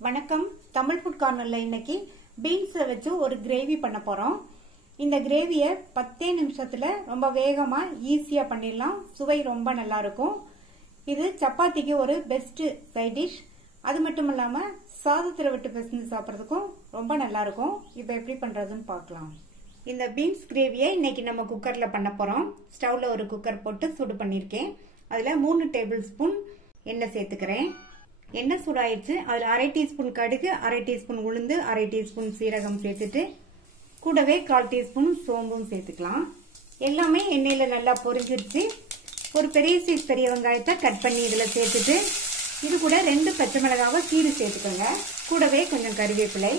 வணக்கம். தமிழ் ஃபுட் கார்னர்ல இன்னைக்கு பீன்ஸ் வச்சு ஒரு கிரேவி பண்ண போறோம். இந்த கிரேவியை 10 நிமிஷத்துல ரொம்ப வேகமா ஈஸியா பண்ணிடலாம். சுவை ரொம்ப நல்லா இருக்கும். இது சப்பாத்திக்கு ஒரு பெஸ்ட் சைட் டிஷ். அது மட்டும் இல்லாம சாதத்துல விட்டு பிசைஞ்சு சாப்பிட்றதுக்கும் ரொம்ப நல்லா இருக்கும். இப்போ எப்படி பண்றதுன்னு பார்க்கலாம். இந்த பீன்ஸ் கிரேவியை இன்னைக்கு நம்ம குக்கர்ல பண்ண போறோம். ஸ்டவ்ல ஒரு குக்கர் போட்டு சூடு பண்ணிருக்கேன். அதுல 3 டேபிள் ஸ்பூன் எண்ணெய் சேர்த்துக்கிறேன். எண்ணெய் சூடாயிடுச்சு. அதில் 1/2 டீஸ்பூன் கடுகு, 1/2 டீஸ்பூன் உளுந்து, 1/2 டீஸ்பூன் சீரகம் சேர்த்துட்டு கூடவே 1/4 டீஸ்பூன் சோம்பும் சேர்த்துக்கலாம். எல்லாமே எண்ணெயில நல்லா பொரிஞ்சிருச்சு. ஒரு பெரிய சைஸ் பெரிய வெங்காயத்தை கட் பண்ணி இதில் சேர்த்துட்டு இது கூட 2 பச்சை மிளகாவை கீரி சேர்த்துக்கோங்க. கூடவே கொஞ்சம் கறிவேப்பிலை.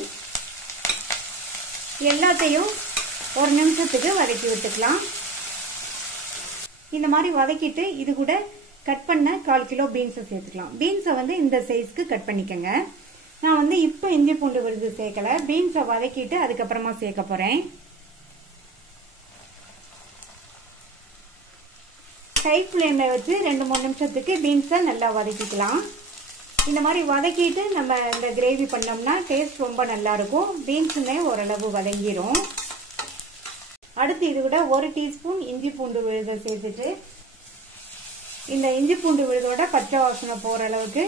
எல்லாத்தையும் 1 நிமிஷத்துக்கு வதக்கி விட்டுக்கலாம். இந்த மாதிரி வதக்கிட்டு இது கூட கட் பண்ண 1/4 கிலோ பீன்ஸை சேர்த்துக்கலாம். பீன்ஸை இந்த சைஸ்க்கு கட் பண்ணிக்கோங்க. நான் இப்போ இஞ்சி பூண்டு விழுது சேர்க்கல. பீன்ஸை வதக்கிட்டு அதுக்கப்புறமா சேர்க்க போறேன். ஹை ஃப்ளேம்ல வச்சு 2-3 நிமிஷத்துக்கு பீன்ஸை நல்லா வதக்கிக்கலாம். இந்த மாதிரி வதக்கிட்டு நம்ம இந்த கிரேவி பண்ணோம்னா டேஸ்ட் ரொம்ப நல்லா இருக்கும். பீன்ஸுமே ஓரளவு வதங்கிரும். அடுத்து இது கூட 1 டீஸ்பூன் இஞ்சி பூண்டு விழுதை சேர்த்துட்டு இந்த இஞ்சி பூண்டு விழுதோட பச்சை வாசனை போற அளவுக்கு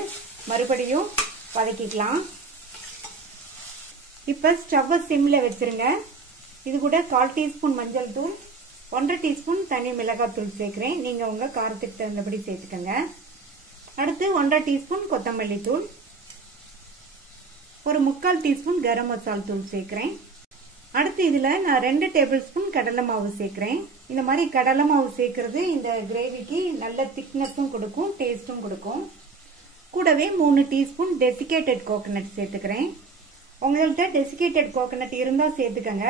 மறுபடியும் வதக்கிக்கலாம். இப்ப ஸ்டவ் சிம்ல வச்சிருங்க. இது கூட 1/4 டீஸ்பூன் மஞ்சள் தூள், 1/2 டீஸ்பூன் தனி மிளகாய் தூள் சேர்க்கிறேன். நீங்க உங்க காரத்துக்கு தகுந்தபடி சேர்த்துக்கங்க. அடுத்து 1/2 டீஸ்பூன் கொத்தமல்லி தூள், ஒரு 3/4 டீஸ்பூன் கரம் மசாலா தூள் சேர்க்கிறேன். அடுத்து இதுல நான் 2 டேபிள் ஸ்பூன் கடலை மாவு சேர்க்கிறேன். இந்த மாதிரி கடலை மாவு சேர்க்கறது இந்த கிரேவிக்கு நல்ல திக்னஸும் கொடுக்கும், டேஸ்டும் கொடுக்கும். கூடவே 3 டீஸ்பூன் டெசிகேட்டட் கோகனட் சேர்த்துக்கிறேன். உங்கள்கிட்ட டெசிகேட்டட் கோகனட் இருந்தா சேர்த்துக்கங்க.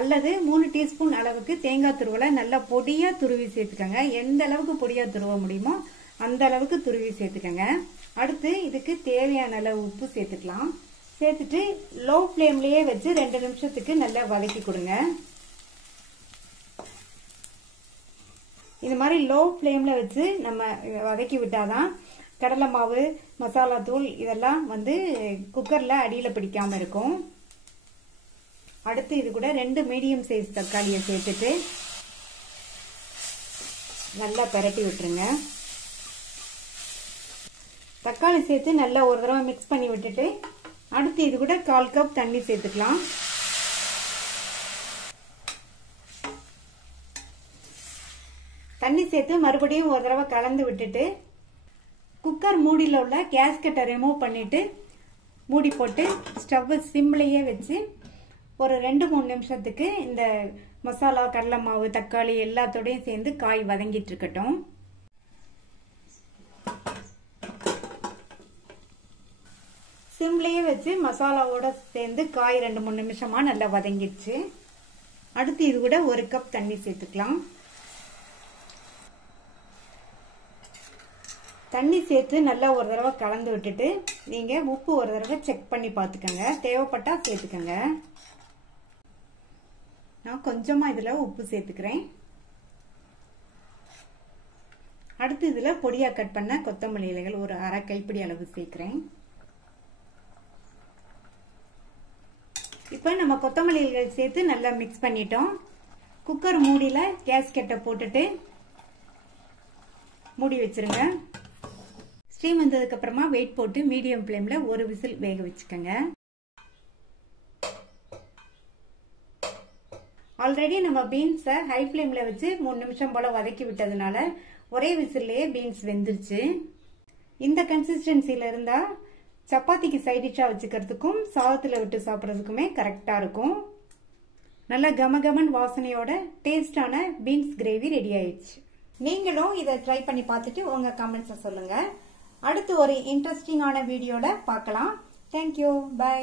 அல்லது 3 டீஸ்பூன் அளவுக்கு தேங்காய் துருவலை நல்லா பொடியா துருவி சேர்த்துக்கங்க. எந்த அளவுக்கு பொடியா துருவ முடியுமோ அந்த அளவுக்கு துருவி சேர்த்துக்கங்க. அடுத்து இதுக்கு தேவையான அளவு உப்பு சேர்த்துக்கலாம். சேர்த்துட்டு லோ ஃப்ளேம்லயே வச்சு 2 நிமிஷத்துக்கு நல்லா வதக்கி கொடுங்க. இந்த மாதிரி லோ ஃப்ளேம்ல வச்சு நம்ம வதக்கி விட்டாதான் கடலை மாவு, மசாலா தூள் இதெல்லாம் குக்கர்ல அடியில பிடிக்காம இருக்கும். அடுத்து இது கூட 2 மீடியம் சைஸ் தக்காளியை சேர்த்துட்டு நல்லா பரட்டி விட்டுருங்க. தக்காளி சேர்த்து நல்லா ஒரு தடவை மிக்ஸ் பண்ணி விட்டுட்டு அடுத்து இது கூட 1/4 கப் தண்ணி சேர்த்துக்கலாம். தண்ணி சேர்த்து மறுபடியும் ஒரு தடவை கலந்து விட்டுட்டு குக்கர் மூடியில் உள்ள கேஸ்கெட்டை ரிமூவ் பண்ணிட்டு மூடி போட்டு ஸ்டவ் சிம்லயே வச்சு ஒரு 2-3 நிமிஷத்துக்கு இந்த மசாலா, கடலை மாவு, தக்காளி எல்லாத்தோடையும் சேர்ந்து காய் வதங்கிட்டு இருக்கட்டும். சிம்லயே வச்சு மசாலாவோட சேர்ந்து காய் 2-3 நிமிஷமா நல்லா வதங்கிடுச்சு. அடுத்து இது கூட 1 கப் தண்ணி சேர்த்துக்கலாம். தண்ணி சேர்த்து நல்லா ஒரு தடவை கலந்து விட்டுட்டு நீங்க உப்பு ஒரு தடவை செக் பண்ணி பார்த்துக்கங்க. தேவைப்பட்டா சேர்த்துக்கங்க. நான் கொஞ்சமா இதுல உப்பு சேர்த்துக்கிறேன். அடுத்து இதுல பொடியா கட் பண்ண கொத்தமல்லி இலைகள் ஒரு 1/2 கைப்பிடி அளவு சேர்க்கிறேன். இப்ப நம்ம கொத்தமல்லி இலைகள் சேர்த்து நல்லா மிக்ஸ் பண்ணிட்டோம். குக்கர் மூடியில கேஸ்கெட்டை போட்டுட்டு மூடி வச்சிருங்க. ஸ்டீம் வந்ததுக்கு அப்புறமா வெயிட் போட்டு மீடியம் ஃப்ளேம்ல ஒரு விசில் வேக வச்சுக்கோங்க. ஆல்ரெடி நம்ம பீன்ஸை ஹை ஃப்ளேம்ல வச்சு 3 நிமிஷம் போல வதக்கி விட்டதுனால ஒரே விசில்லையே பீன்ஸ் வெந்துருச்சு. இந்த கன்சிஸ்டன்சில இருந்தா சப்பாத்திக்கு சைட் டிஷ்ஷா வச்சுக்கிறதுக்கும் சாதத்துல விட்டு சாப்பிட்றதுக்குமே கரெக்டா இருக்கும். நல்ல கமகமன் வாசனையோட டேஸ்டான பீன்ஸ் கிரேவி ரெடி ஆயிடுச்சு. நீங்களும் இதை ட்ரை பண்ணி பார்த்துட்டு உங்க கமெண்ட்ஸை சொல்லுங்க. அடுத்து ஒரு இன்ட்ரெஸ்டிங்கான வீடியோல பார்க்கலாம். தேங்க்யூ. பை.